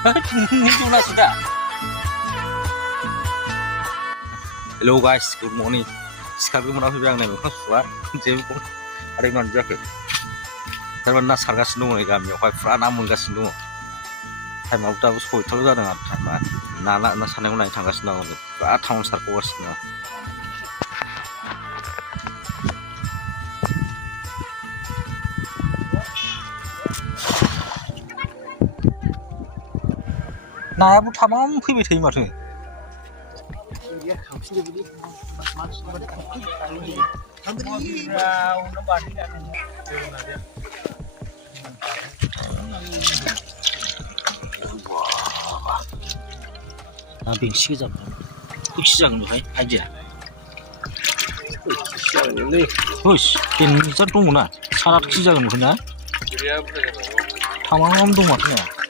Nijona sudah. Hello guys, good morning. Sekarang mau nabi biang nih, suar, jadi ada yang nanti jaket. Karena nas harga sendiri kami, kau frana menggasing dulu. Hai mau tahu sekolah itu ada nggak? Sama nana nas sana mulai tangga sendiri. Tahun sarkowas nih. 나야부 타망 피비 되이 마트. 아, 빙 시작. 그 시작은 뭐야? 아지야. 시작은 어이씨, 빙 짠똥구나. 사람 시작은 뭐냐? 타망 엄동 마트네.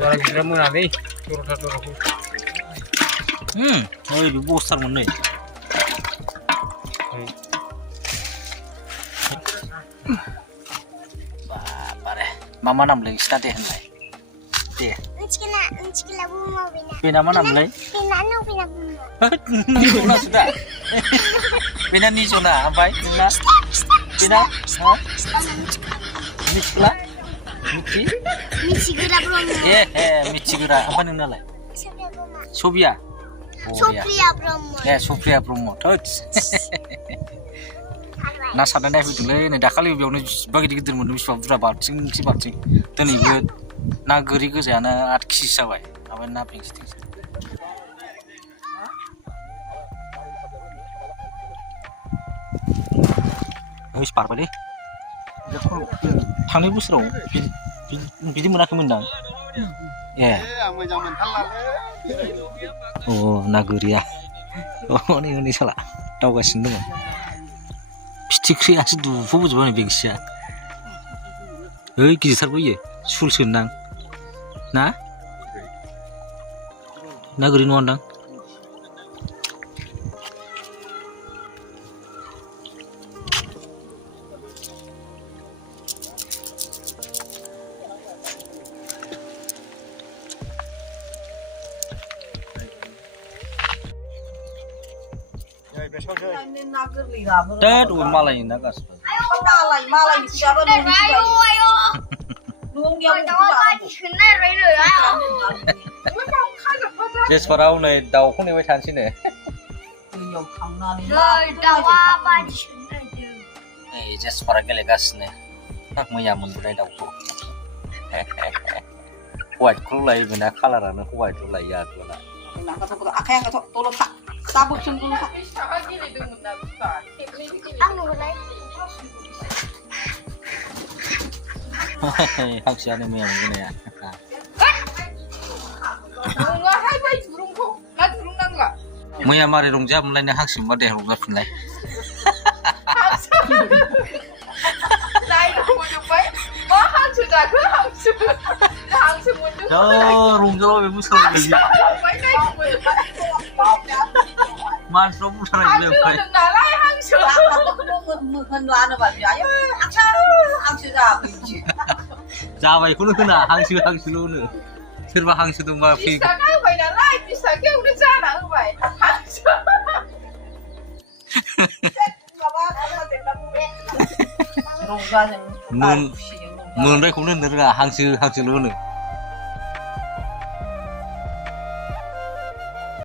Orang kira mana ni? Turun. Oh ibu besar mana? Bapak mama nam lagi start deh mulai. Deh. Uncikila bunga bina. Bina mana mulai? Bina bunga. Nijona sudah. Bina nijona, apa? Bina? Nijona? Michigura Bromo. Michigura. Apa nih nalai? Sophia. Sophia Bromo. Sophia Bromo. Touch. Nasa dan David le, nih dakali biar nih bagi dikit dulu nih sebab berapa bancing. Tani buat nagari ke sana arki sawai. Apa namping sih? Habis parah deh. थांनाय बोसोराव बिदि मोनाखैमोन दां ए अ ना गोरिया नै साला दावगासिनो दङ फिथिख्रियासो दुफ'बोजोबबाय नै बेंसिया ओइ गिदिरथारबो इयो सुलसोनदां ना गोरि नङादां Tet malai na gas. Malai siapa dong? Dong dia Just parau nih daun nih wetan sini. Just para gelegas nih. Meyamun budai daun. White kulai bina kalaran white kulai ya tu lah. Nah, kata akeh yang tolong sabuk sungguh. Hak siapa nih yang ini ya? Maya mari rongja mulai nih hak siapa deh rongja mulai. Oh, rongja lo memang salah lagi. Mas lo pun salah lagi. Jawa itu kena hangsu lo nih. Serba hangsu tuh mbak. Bisa kan bayar lain, bisa kan udah jalan bayar hangsu. Mun dai cũng nên là hangsu lo nih.